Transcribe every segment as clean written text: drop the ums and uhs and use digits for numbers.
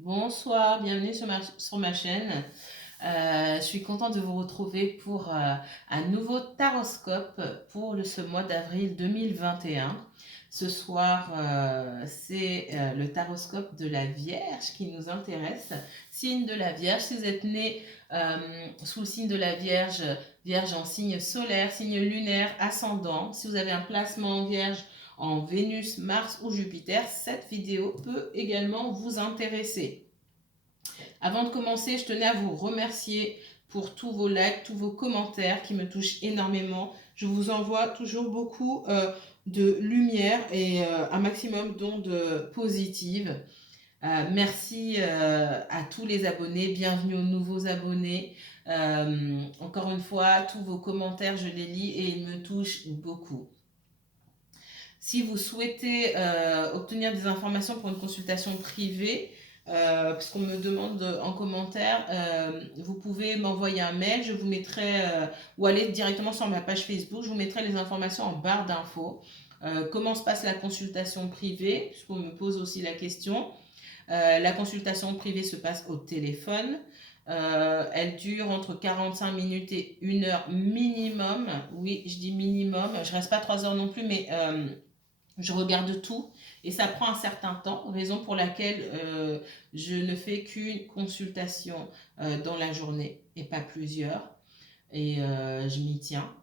Bonsoir, bienvenue sur ma chaîne. Je suis contente de vous retrouver pour un nouveau taroscope pour ce mois d'avril 2021. Ce soir, c'est le taroscope de la Vierge qui nous intéresse. Signe de la Vierge, si vous êtes né sous le signe de la Vierge, Vierge en signe solaire, signe lunaire, ascendant, si vous avez un placement en Vierge, en Vénus, Mars ou Jupiter, cette vidéo peut également vous intéresser. Avant de commencer, je tenais à vous remercier pour tous vos likes, tous vos commentaires qui me touchent énormément. Je vous envoie toujours beaucoup de lumière et un maximum d'ondes positives. Merci à tous les abonnés, bienvenue aux nouveaux abonnés. Encore une fois, tous vos commentaires, je les lis et ils me touchent beaucoup. Si vous souhaitez obtenir des informations pour une consultation privée, puisqu'on me demande en commentaire, vous pouvez m'envoyer un mail, je vous mettrai, ou aller directement sur ma page Facebook, je vous mettrai les informations en barre d'infos. Comment se passe la consultation privée, puisqu'on me pose aussi la question. La consultation privée se passe au téléphone. Elle dure entre 45 minutes et 1 heure minimum. Oui, je dis minimum. Je reste pas 3 heures non plus, mais je regarde tout et ça prend un certain temps, raison pour laquelle je ne fais qu'une consultation dans la journée et pas plusieurs. Et je m'y tiens,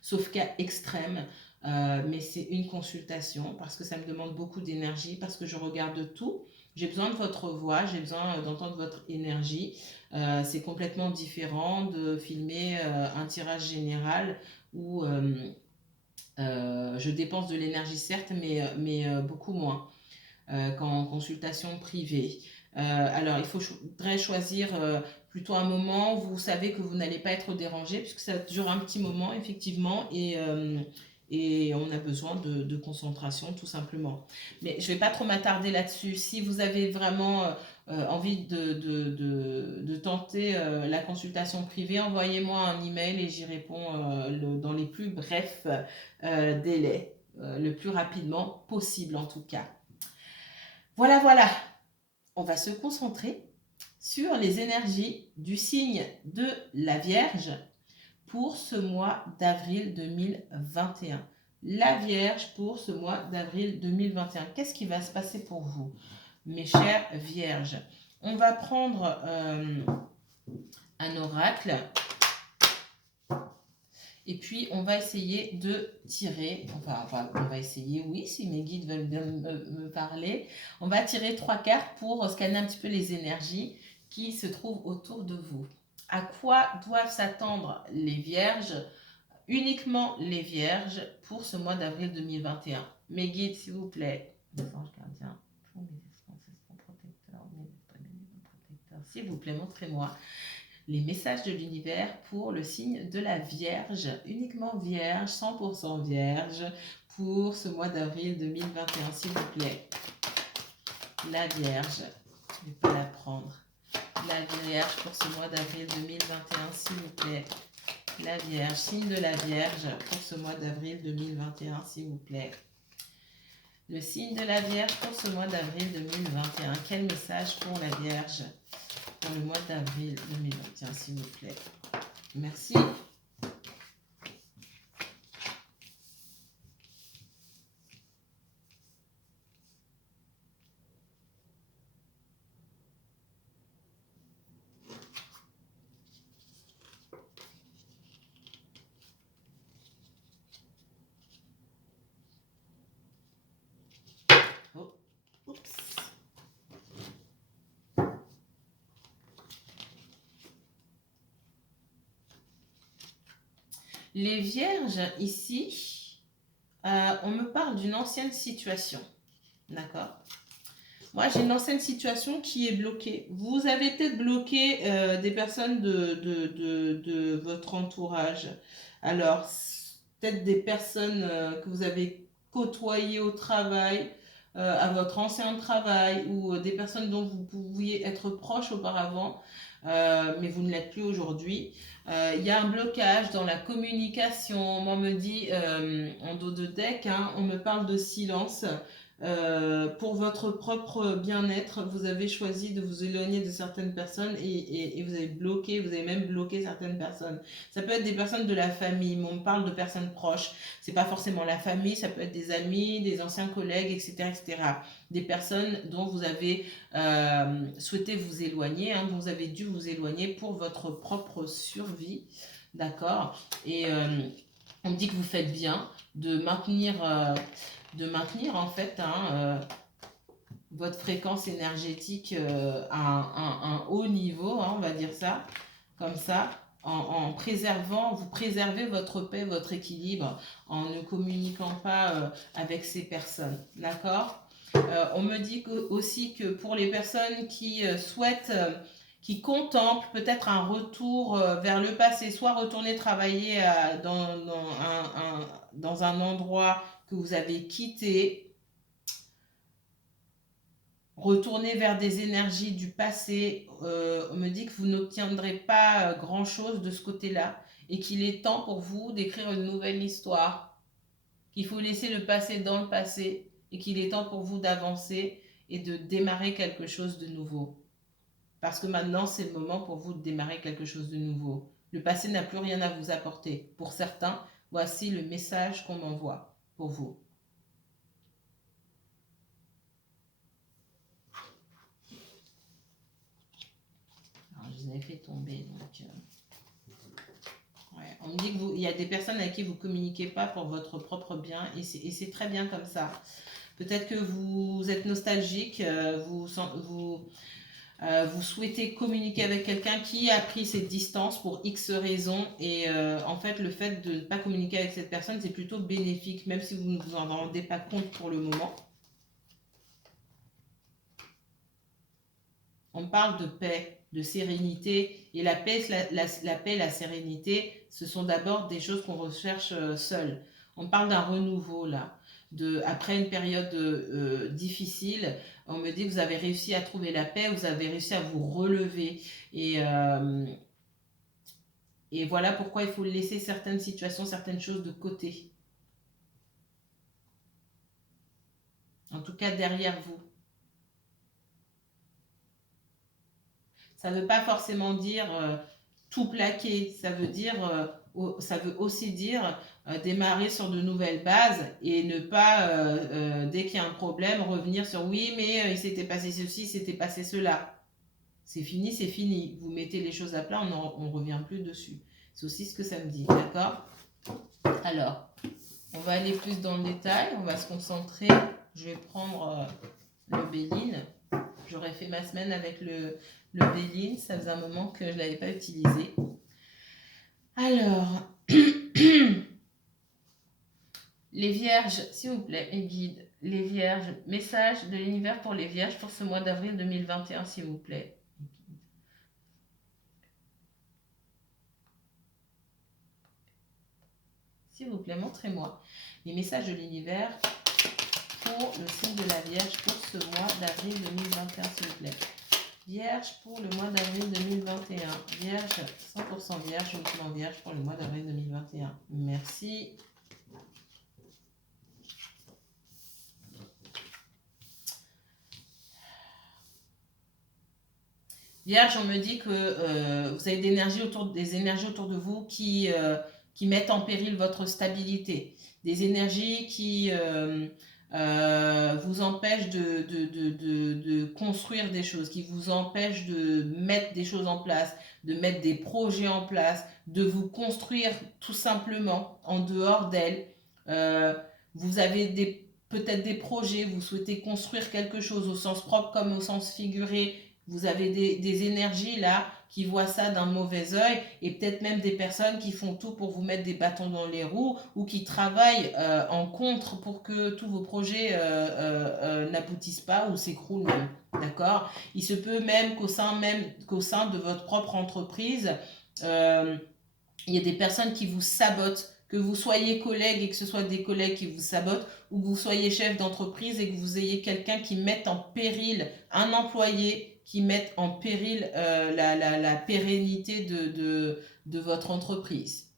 sauf cas extrême. Mais c'est une consultation parce que ça me demande beaucoup d'énergie, parce que je regarde tout. J'ai besoin de votre voix, j'ai besoin d'entendre votre énergie. C'est complètement différent de filmer un tirage général où je dépense de l'énergie certes, mais beaucoup moins qu'en consultation privée. Alors, il faudrait choisir plutôt un moment où vous savez que vous n'allez pas être dérangé, puisque ça dure un petit moment, effectivement, et on a besoin de concentration, tout simplement. Mais je ne vais pas trop m'attarder là-dessus. Si vous avez vraiment envie de tenter la consultation privée, envoyez-moi un email et j'y réponds dans les plus brefs délais, le plus rapidement possible en tout cas. Voilà, voilà, on va se concentrer sur les énergies du signe de la Vierge pour ce mois d'avril 2021. La Vierge pour ce mois d'avril 2021. Qu'est-ce qui va se passer pour vous, mes chères Vierges? On va prendre un oracle. Et puis, on va essayer de tirer, on va essayer, oui, si mes guides veulent bien me parler, on va tirer 3 cartes pour scanner un petit peu les énergies qui se trouvent autour de vous. À quoi doivent s'attendre les Vierges, uniquement les Vierges, pour ce mois d'avril 2021? Mes guides, s'il vous plaît, les anges gardiens, pour mes ancêtres protecteurs, s'il vous plaît, montrez-moi les messages de l'univers pour le signe de la Vierge, uniquement Vierge, 100% Vierge, pour ce mois d'avril 2021, s'il vous plaît. La Vierge, je ne vais pas la prendre. La Vierge pour ce mois d'avril 2021, s'il vous plaît. La Vierge, signe de la Vierge pour ce mois d'avril 2021, s'il vous plaît. Le signe de la Vierge pour ce mois d'avril 2021. Quel message pour la Vierge pour le mois d'avril 2021, s'il vous plaît? Merci. Oh, oups. Les Vierges, ici, on me parle d'une ancienne situation. D'accord? Moi, j'ai une ancienne situation qui est bloquée. Vous avez peut-être bloqué des personnes de votre entourage. Alors, peut-être des personnes que vous avez côtoyées au travail, à votre ancien travail, ou des personnes dont vous pouviez être proche auparavant, mais vous ne l'êtes plus aujourd'hui. Il y a un blocage dans la communication. On me dit en dos de deck, hein, on me parle de silence. pour votre propre bien-être, vous avez choisi de vous éloigner de certaines personnes et vous avez bloqué, vous avez même bloqué certaines personnes. Ça peut être des personnes de la famille, mais on parle de personnes proches. C'est pas forcément la famille, ça peut être des amis, des anciens collègues, etc., etc. Des personnes dont vous avez souhaité vous éloigner, hein, dont vous avez dû vous éloigner pour votre propre survie, d'accord? Et on me dit que vous faites bien de maintenir en fait votre fréquence énergétique à un haut niveau, hein, on va dire ça, comme ça, en préservant, vous préservez votre paix, votre équilibre, en ne communiquant pas avec ces personnes, d'accord? On me dit aussi que pour les personnes qui souhaitent, qui contemplent peut-être un retour vers le passé, soit retourner travailler dans un endroit que vous avez quitté, retourner vers des énergies du passé, on me dit que vous n'obtiendrez pas grand-chose de ce côté-là et qu'il est temps pour vous d'écrire une nouvelle histoire, qu'il faut laisser le passé dans le passé et qu'il est temps pour vous d'avancer et de démarrer quelque chose de nouveau. Parce que maintenant, c'est le moment pour vous de démarrer quelque chose de nouveau. Le passé n'a plus rien à vous apporter. Pour certains, voici le message qu'on m'envoie pour vous. Alors, je les avais fait tomber, donc... Ouais. On me dit qu'il y a des personnes avec qui vous ne communiquez pas pour votre propre bien et c'est très bien comme ça. Peut-être que vous êtes nostalgique, vous souhaitez communiquer avec quelqu'un qui a pris ses distances pour X raisons et en fait le fait de ne pas communiquer avec cette personne c'est plutôt bénéfique même si vous ne vous en rendez pas compte pour le moment. On parle de paix, de sérénité et la paix, la sérénité, ce sont d'abord des choses qu'on recherche seul. On parle d'un renouveau là. Après une période difficile, on me dit que vous avez réussi à trouver la paix, vous avez réussi à vous relever. Et voilà pourquoi il faut laisser certaines situations, certaines choses de côté. En tout cas, derrière vous. Ça ne veut pas forcément dire tout plaquer. Ça veut aussi dire démarrer sur de nouvelles bases et ne pas, dès qu'il y a un problème, revenir sur oui, mais il s'était passé ceci, il s'était passé cela. C'est fini, c'est fini. Vous mettez les choses à plat, on ne revient plus dessus. C'est aussi ce que ça me dit, d'accord? Alors, on va aller plus dans le détail, on va se concentrer. Je vais prendre le Béline. J'aurais fait ma semaine avec le Béline, ça faisait un moment que je ne l'avais pas utilisé. Alors, les vierges, s'il vous plaît, mes guides, les vierges, message de l'univers pour les vierges pour ce mois d'avril 2021, s'il vous plaît. S'il vous plaît, montrez-moi les messages de l'univers pour le signe de la Vierge pour ce mois d'avril 2021, s'il vous plaît. Vierge pour le mois d'avril 2021. Vierge, 100% vierge, uniquement vierge pour le mois d'avril 2021. Merci. Vierge, on me dit que vous avez des énergies autour de vous qui mettent en péril votre stabilité. Des énergies qui vous empêchent de construire des choses, qui vous empêchent de mettre des choses en place, de mettre des projets en place, de vous construire tout simplement en dehors d'elles. Vous avez peut-être des projets, vous souhaitez construire quelque chose au sens propre comme au sens figuré. Vous avez des énergies là qui voient ça d'un mauvais œil et peut-être même des personnes qui font tout pour vous mettre des bâtons dans les roues ou qui travaillent en contre pour que tous vos projets n'aboutissent pas ou s'écroulent même. D'accord? Il se peut même qu'au sein de votre propre entreprise, il y a des personnes qui vous sabotent, que vous soyez collègue et que ce soit des collègues qui vous sabotent, ou que vous soyez chef d'entreprise et que vous ayez quelqu'un qui mette en péril un employé, qui mette en péril la pérennité de votre entreprise.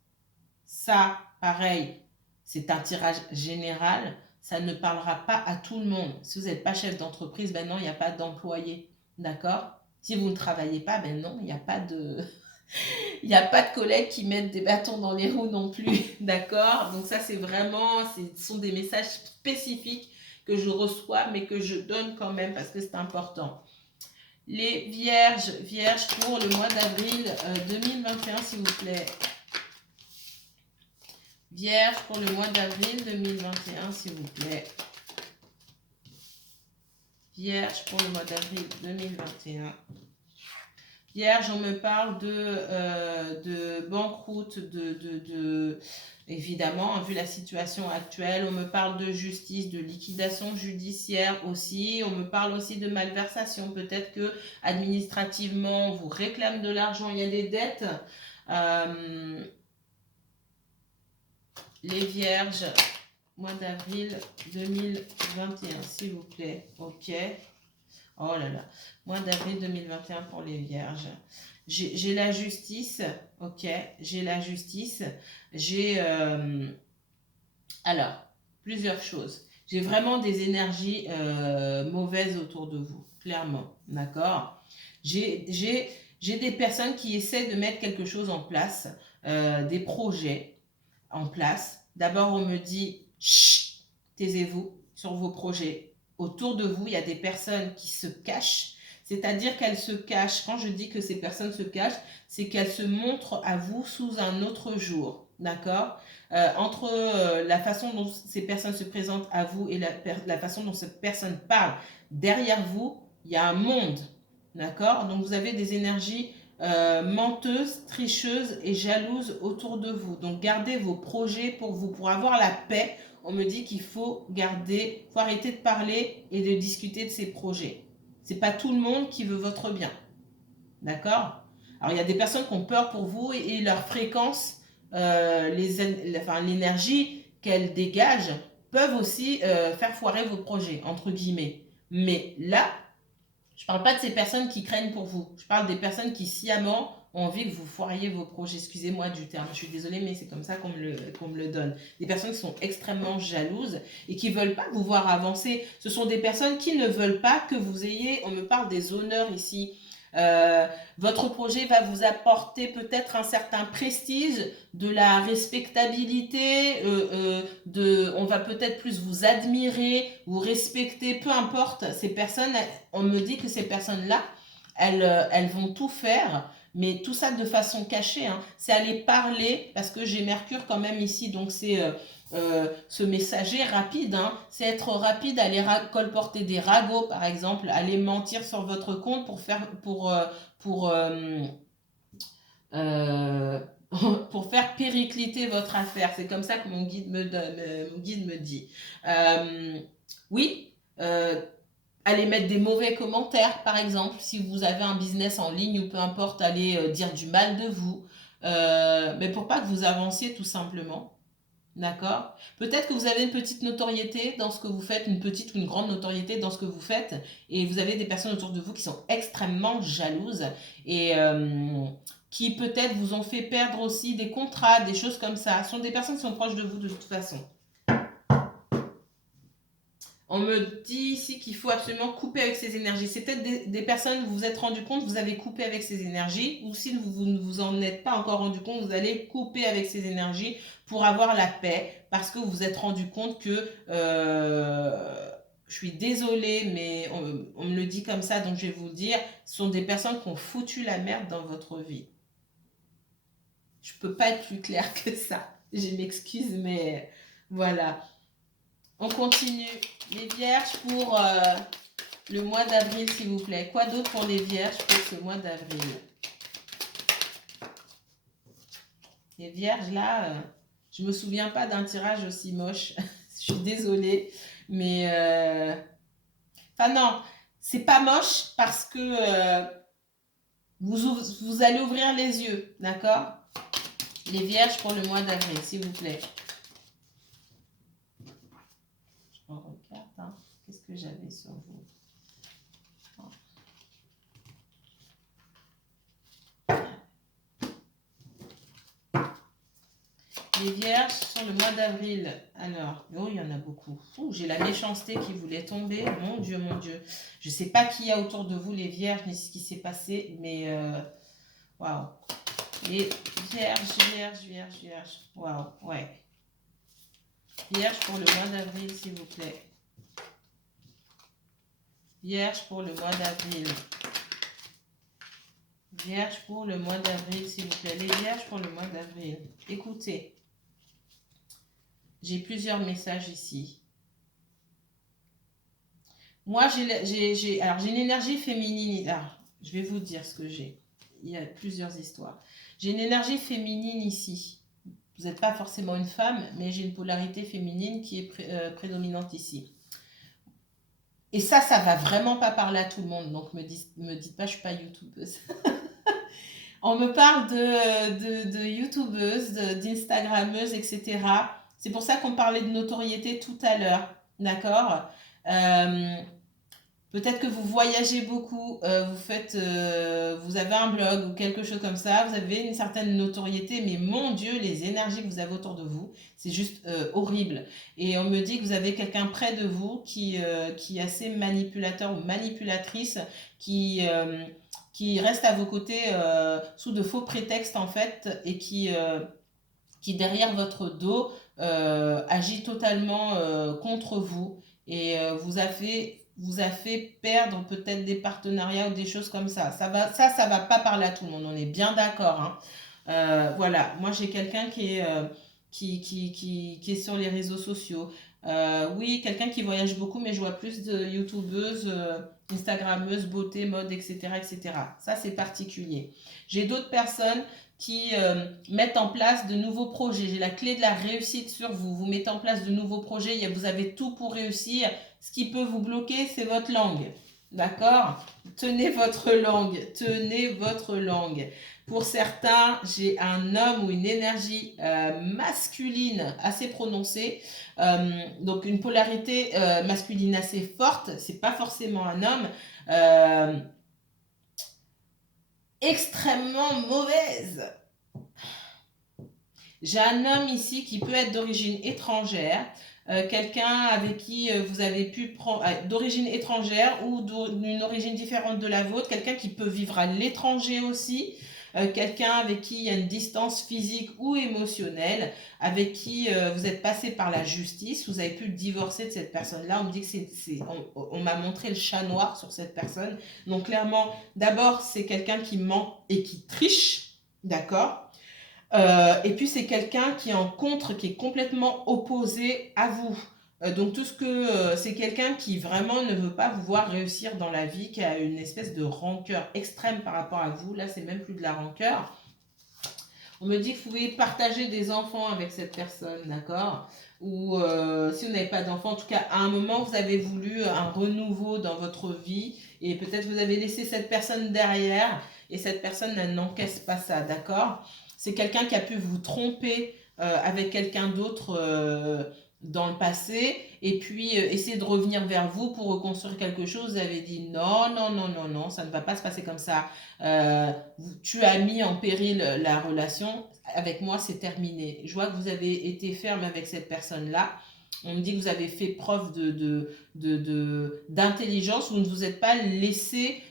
Ça, pareil, c'est un tirage général. ça ne parlera pas à tout le monde. Si vous n'êtes pas chef d'entreprise, ben non, il n'y a pas d'employé. D'accord? Si vous ne travaillez pas, ben non, il n'y a pas de... Il n'y a pas de collègues qui mettent des bâtons dans les roues non plus. D'accord? Donc ça, c'est vraiment... Ce sont des messages spécifiques que je reçois, mais que je donne quand même parce que c'est important. Les vierges pour le mois d'avril 2021, s'il vous plaît. Vierge pour le mois d'avril 2021, s'il vous plaît. Vierge pour le mois d'avril 2021. Vierge, on me parle de banqueroute, évidemment, vu la situation actuelle, on me parle de justice, de liquidation judiciaire aussi. On me parle aussi de malversation. Peut-être que administrativement, on vous réclame de l'argent, il y a des dettes. Les vierges, mois d'avril 2021, s'il vous plaît. Ok. Oh là là. Mois d'avril 2021 pour les vierges. J'ai la justice. Ok. J'ai la justice. J'ai... alors, plusieurs choses. J'ai vraiment des énergies mauvaises autour de vous. Clairement. D'accord. J'ai des personnes qui essaient de mettre quelque chose en place. Des projets en place. D'abord, on me dit, chut, taisez-vous sur vos projets. Autour de vous, il y a des personnes qui se cachent. C'est-à-dire qu'elles se cachent. Quand je dis que ces personnes se cachent, c'est qu'elles se montrent à vous sous un autre jour. D'accord? Entre la façon dont ces personnes se présentent à vous et la façon dont cette personne parle derrière vous, il y a un monde. D'accord? Donc, vous avez des énergies menteuse, tricheuse et jalouse autour de vous. Donc gardez vos projets pour vous. Pour avoir la paix, on me dit qu'il faut arrêter de parler et de discuter de ces projets. C'est pas tout le monde qui veut votre bien. D'accord? Alors il y a des personnes qui ont peur pour vous et leur fréquence, l'énergie qu'elles dégagent peuvent aussi faire foirer vos projets, entre guillemets. Mais là, je ne parle pas de ces personnes qui craignent pour vous. Je parle des personnes qui sciemment ont envie que vous foiriez vos projets. Excusez-moi du terme, je suis désolée, mais c'est comme ça qu'on me le donne. Des personnes qui sont extrêmement jalouses et qui ne veulent pas vous voir avancer. Ce sont des personnes qui ne veulent pas que vous ayez, on me parle des honneurs ici. Votre projet va vous apporter peut-être un certain prestige, de la respectabilité, on va peut-être plus vous admirer, vous respecter, peu importe. Ces personnes, on me dit que ces personnes-là, elles vont tout faire, mais tout ça de façon cachée. Hein. C'est aller parler, parce que j'ai Mercure quand même ici, donc c'est ce messager rapide, hein, c'est être rapide, aller colporter des ragots par exemple, aller mentir sur votre compte pour faire péricliter votre affaire. C'est comme ça que mon guide me dit. Oui, allez mettre des mauvais commentaires par exemple, si vous avez un business en ligne ou peu importe, allez dire du mal de vous, mais pour pas que vous avanciez tout simplement. D'accord? Peut-être que vous avez une petite notoriété dans ce que vous faites, une petite ou une grande notoriété dans ce que vous faites, et vous avez des personnes autour de vous qui sont extrêmement jalouses et qui peut-être vous ont fait perdre aussi des contrats, des choses comme ça. Ce sont des personnes qui sont proches de vous de toute façon. On me dit ici qu'il faut absolument couper avec ces énergies. C'est peut-être des personnes, vous vous êtes rendu compte, vous avez coupé avec ces énergies, ou si vous ne vous en êtes pas encore rendu compte, vous allez couper avec ces énergies pour avoir la paix, parce que vous vous êtes rendu compte que, je suis désolée, mais on me le dit comme ça, donc je vais vous le dire, ce sont des personnes qui ont foutu la merde dans votre vie. Je ne peux pas être plus claire que ça. Je m'excuse, mais voilà. On continue. Les vierges pour le mois d'avril, s'il vous plaît. Quoi d'autre pour les vierges pour ce mois d'avril? Les vierges, là, je ne me souviens pas d'un tirage aussi moche. Je suis désolée. Mais, enfin non, c'est pas moche parce que vous allez ouvrir les yeux, d'accord? Les vierges pour le mois d'avril, s'il vous plaît. Je regarde, hein. Qu'est-ce que j'avais sur vous? Les vierges sur le mois d'avril. Alors, oh, il y en a beaucoup. J'ai la méchanceté qui voulait tomber. Mon Dieu, mon Dieu. Je ne sais pas qui y a autour de vous, les vierges, ni ce qui s'est passé, mais waouh. Les vierges. Waouh, ouais. Vierge pour le mois d'avril, s'il vous plaît. Vierge pour le mois d'avril. Vierge pour le mois d'avril, s'il vous plaît. Les vierges pour le mois d'avril. Écoutez. J'ai plusieurs messages ici. Moi, j'ai une énergie féminine. Ah, je vais vous dire ce que j'ai. Il y a plusieurs histoires. J'ai une énergie féminine ici. Vous n'êtes pas forcément une femme, mais j'ai une polarité féminine qui est prédominante ici. Et ça va vraiment pas parler à tout le monde. Donc, me dites pas, je suis pas youtubeuse. On me parle de youtubeuses, d'instagrammeuses, etc. C'est pour ça qu'on parlait de notoriété tout à l'heure. D'accord. Peut-être que vous voyagez beaucoup, vous avez un blog ou quelque chose comme ça, vous avez une certaine notoriété, mais mon Dieu, les énergies que vous avez autour de vous, c'est juste horrible. Et on me dit que vous avez quelqu'un près de vous qui est assez manipulateur ou manipulatrice, qui reste à vos côtés sous de faux prétextes en fait, et qui derrière votre dos agit totalement contre vous et vous a fait perdre peut-être des partenariats ou des choses comme ça. Ça va pas parler à tout le monde, on est bien d'accord. Hein. Voilà, moi j'ai quelqu'un qui est sur les réseaux sociaux. Oui, quelqu'un qui voyage beaucoup, mais je vois plus de youtubeuses, instagrammeuses, beauté, mode, etc. etc. Ça, c'est particulier. J'ai d'autres personnes qui mettent en place de nouveaux projets. J'ai la clé de la réussite sur vous. Vous mettez en place de nouveaux projets, vous avez tout pour réussir. Ce qui peut vous bloquer, c'est votre langue. D'accord? Tenez votre langue. Tenez votre langue. Pour certains, j'ai un homme ou une énergie masculine assez prononcée. Donc une polarité masculine assez forte. C'est pas forcément un homme. Extrêmement mauvaise. J'ai un homme ici qui peut être d'origine étrangère, quelqu'un avec qui vous avez pu prendre d'origine étrangère ou d'une origine différente de la vôtre, quelqu'un qui peut vivre à l'étranger aussi, quelqu'un avec qui il y a une distance physique ou émotionnelle, avec qui vous êtes passé par la justice, vous avez pu divorcer de cette personne-là. On me dit que on m'a montré le chat noir sur cette personne. Donc clairement, d'abord, c'est quelqu'un qui ment et qui triche, d'accord ? Et puis c'est quelqu'un qui est en contre, qui est complètement opposé à vous. Donc tout ce que c'est quelqu'un qui vraiment ne veut pas vous voir réussir dans la vie, qui a une espèce de rancœur extrême par rapport à vous. Là, c'est même plus de la rancœur. On me dit que vous pouvez partager des enfants avec cette personne, d'accord? Ou si vous n'avez pas d'enfants, en tout cas, à un moment, vous avez voulu un renouveau dans votre vie et peut-être vous avez laissé cette personne derrière et cette personne, elle n'encaisse pas ça, d'accord? C'est quelqu'un qui a pu vous tromper avec quelqu'un d'autre dans le passé et puis essayer de revenir vers vous pour reconstruire quelque chose. Vous avez dit non, non, non, non, non, ça ne va pas se passer comme ça. Tu as mis en péril la relation. Avec moi, c'est terminé. Je vois que vous avez été ferme avec cette personne-là. On me dit que vous avez fait preuve d'intelligence. Vous ne vous êtes pas laissé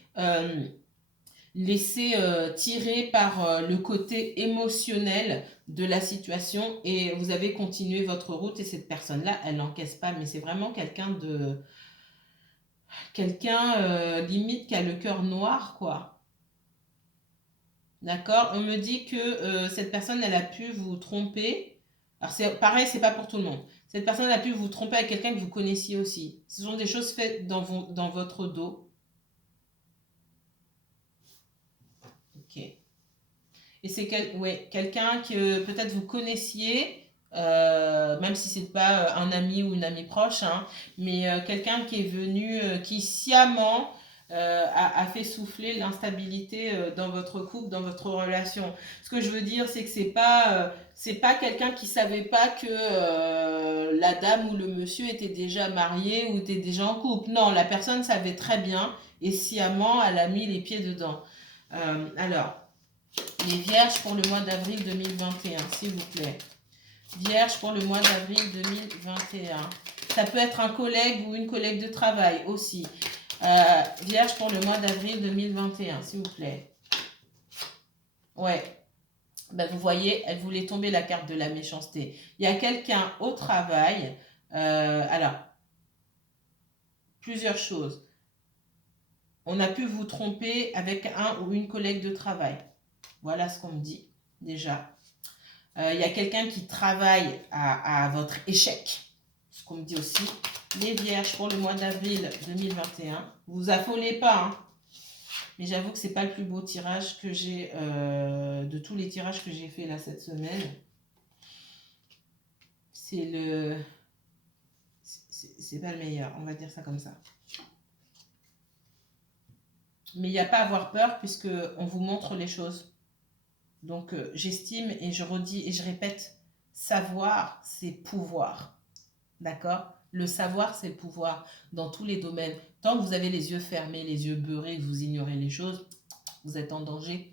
tirer par le côté émotionnel de la situation et vous avez continué votre route et cette personne-là, elle n'encaisse pas, mais c'est vraiment quelqu'un limite qui a le cœur noir, quoi. D'accord? On me dit que cette personne, elle a pu vous tromper. Alors c'est pareil, c'est pas pour tout le monde. Cette personne, elle a pu vous tromper avec quelqu'un que vous connaissiez aussi. Ce sont des choses faites dans votre dos. Ok. Et c'est quelqu'un que peut-être vous connaissiez, même si c'est pas un ami ou une amie proche, hein, mais quelqu'un qui est venu, qui sciemment a fait souffler l'instabilité dans votre couple, dans votre relation. Ce que je veux dire, c'est que c'est pas quelqu'un qui savait pas que la dame ou le monsieur était déjà marié ou était déjà en couple. Non, la personne savait très bien et sciemment, elle a mis les pieds dedans. Alors. Les vierges pour le mois d'avril 2021, s'il vous plaît. Vierge pour le mois d'avril 2021. Ça peut être un collègue ou une collègue de travail aussi. Vierge pour le mois d'avril 2021, s'il vous plaît. Ouais. Ben, vous voyez, elle voulait tomber la carte de la méchanceté. Il y a quelqu'un au travail. Alors, plusieurs choses. On a pu vous tromper avec un ou une collègue de travail. Voilà ce qu'on me dit déjà. Il y a quelqu'un qui travaille à votre échec. Ce qu'on me dit aussi. Les vierges pour le mois d'avril 2021. Vous affolez pas, hein. Mais j'avoue que c'est pas le plus beau tirage que j'ai de tous les tirages que j'ai fait là cette semaine. C'est pas le meilleur, on va dire ça comme ça. Mais il n'y a pas à avoir peur puisque on vous montre les choses. Donc j'estime et je redis et je répète, savoir c'est pouvoir. D'accord? Le savoir c'est le pouvoir dans tous les domaines. Tant que vous avez les yeux fermés, les yeux beurrés, que vous ignorez les choses, vous êtes en danger.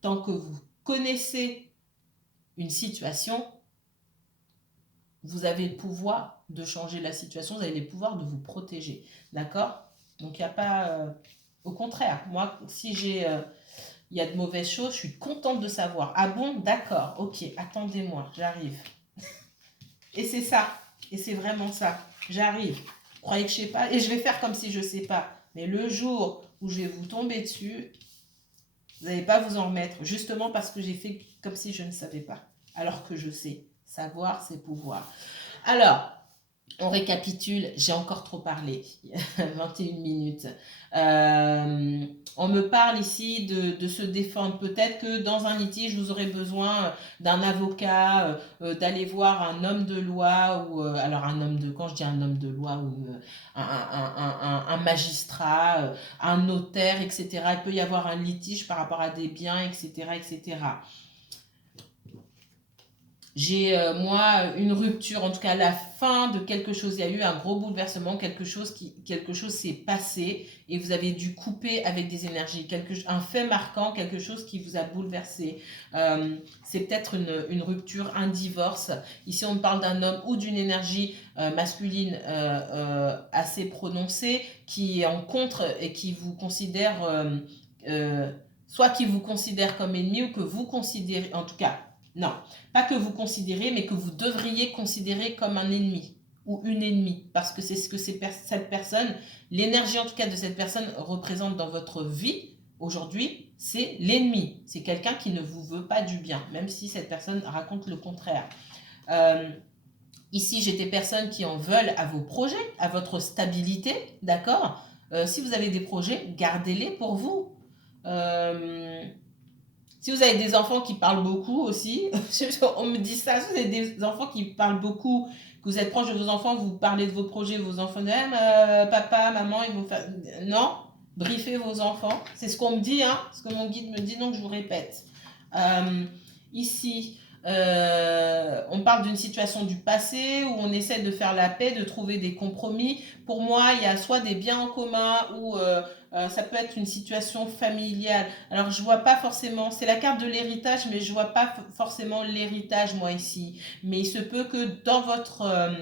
Tant que vous connaissez une situation, vous avez le pouvoir de changer la situation, vous avez le pouvoir de vous protéger. D'accord? Donc, il n'y a pas... au contraire, moi, si j'ai... il y a de mauvaises choses, je suis contente de savoir. Ah bon? D'accord, ok, attendez-moi, j'arrive. Et c'est ça. Et c'est vraiment ça. J'arrive. Vous croyez que je ne sais pas? Et je vais faire comme si je ne sais pas. Mais le jour où je vais vous tomber dessus, vous n'allez pas vous en remettre. Justement parce que j'ai fait comme si je ne savais pas. Alors que je sais. Savoir, c'est pouvoir. Alors, on récapitule, j'ai encore trop parlé, 21 minutes. On me parle ici de se défendre. Peut-être que dans un litige, vous aurez besoin d'un avocat, d'aller voir un homme de loi, ou alors un homme de, quand je dis un homme de loi, ou un magistrat, un notaire, etc. Il peut y avoir un litige par rapport à des biens, etc., etc. J'ai, moi, une rupture, en tout cas la fin de quelque chose. Il y a eu un gros bouleversement, quelque chose s'est passé et vous avez dû couper avec des énergies. Un fait marquant, quelque chose qui vous a bouleversé. C'est peut-être une rupture, un divorce. Ici, on parle d'un homme ou d'une énergie masculine assez prononcée qui est en contre et qui vous considère, soit qui vous considère comme ennemi ou que vous considérez, en tout cas, non, pas que vous considérez, mais que vous devriez considérer comme un ennemi ou une ennemie, parce que c'est ce que cette personne, l'énergie en tout cas de cette personne représente dans votre vie aujourd'hui, c'est l'ennemi. C'est quelqu'un qui ne vous veut pas du bien, même si cette personne raconte le contraire. Ici, j'ai des personnes qui en veulent à vos projets, à votre stabilité, d'accord? Si vous avez des projets, gardez-les pour vous. Si vous avez des enfants qui parlent beaucoup aussi, on me dit ça, si vous avez des enfants qui parlent beaucoup, que vous êtes proche de vos enfants, vous parlez de vos projets, vos enfants, papa, maman, ils vont faire... Non, briefez vos enfants. C'est ce qu'on me dit, hein, ce que mon guide me dit, donc je vous répète. Ici, on parle d'une situation du passé où on essaie de faire la paix, de trouver des compromis. Pour moi, il y a soit des biens en commun ou ça peut être une situation familiale. Alors, je vois pas forcément, c'est la carte de l'héritage, mais je vois pas forcément l'héritage, moi, ici. Mais il se peut que dans votre...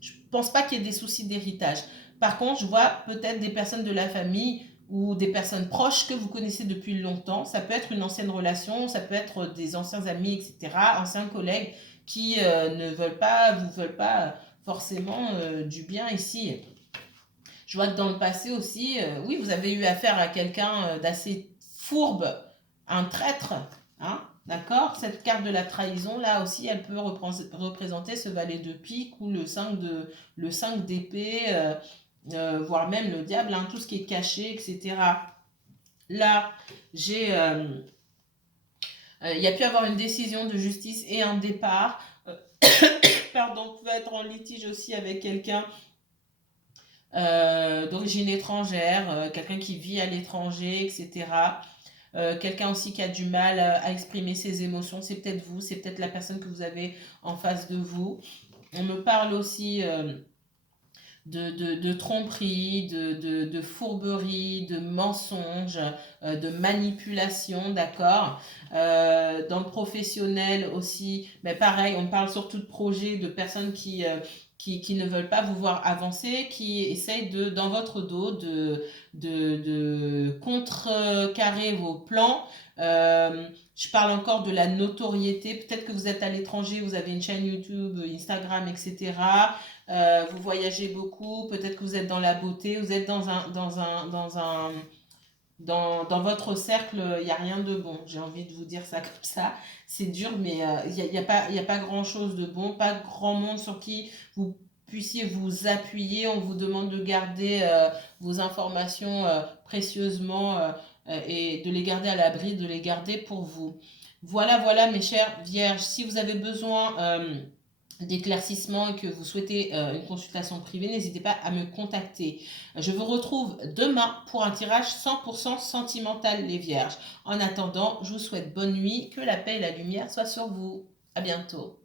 je pense pas qu'il y ait des soucis d'héritage. Par contre, je vois peut-être des personnes de la famille ou des personnes proches que vous connaissez depuis longtemps. Ça peut être une ancienne relation, ça peut être des anciens amis, etc., anciens collègues qui ne veulent pas, vous veulent pas forcément du bien ici. Je vois que dans le passé aussi, oui, vous avez eu affaire à quelqu'un d'assez fourbe, un traître, hein, d'accord? Cette carte de la trahison, là aussi, elle peut représenter ce valet de pique ou le 5 d'épée, voire même le diable, hein, tout ce qui est caché, etc. Là, j'ai... il y a pu avoir une décision de justice et un départ. Pardon, vous pouvez être en litige aussi avec quelqu'un d'origine étrangère, quelqu'un qui vit à l'étranger, etc. Quelqu'un aussi qui a du mal à exprimer ses émotions, c'est peut-être vous, c'est peut-être la personne que vous avez en face de vous. On me parle aussi de tromperie, de fourberie, de mensonge, de manipulation, d'accord? Dans le professionnel aussi, mais pareil, on parle surtout de projets, de personnes qui ne veulent pas vous voir avancer, qui essayent dans votre dos de contrecarrer vos plans. Je parle encore de la notoriété. Peut-être que vous êtes à l'étranger, vous avez une chaîne YouTube, Instagram, etc. Vous voyagez beaucoup. Peut-être que vous êtes dans la beauté. Vous êtes dans votre cercle, il n'y a rien de bon. J'ai envie de vous dire ça comme ça. C'est dur, mais il y a pas grand-chose de bon, pas grand monde sur qui vous puissiez vous appuyer. On vous demande de garder vos informations précieusement et de les garder à l'abri, de les garder pour vous. Voilà, voilà, mes chères vierges, si vous avez besoin d'éclaircissement et que vous souhaitez une consultation privée, n'hésitez pas à me contacter. Je vous retrouve demain pour un tirage 100% sentimental, les vierges. En attendant, je vous souhaite bonne nuit, que la paix et la lumière soient sur vous. À bientôt.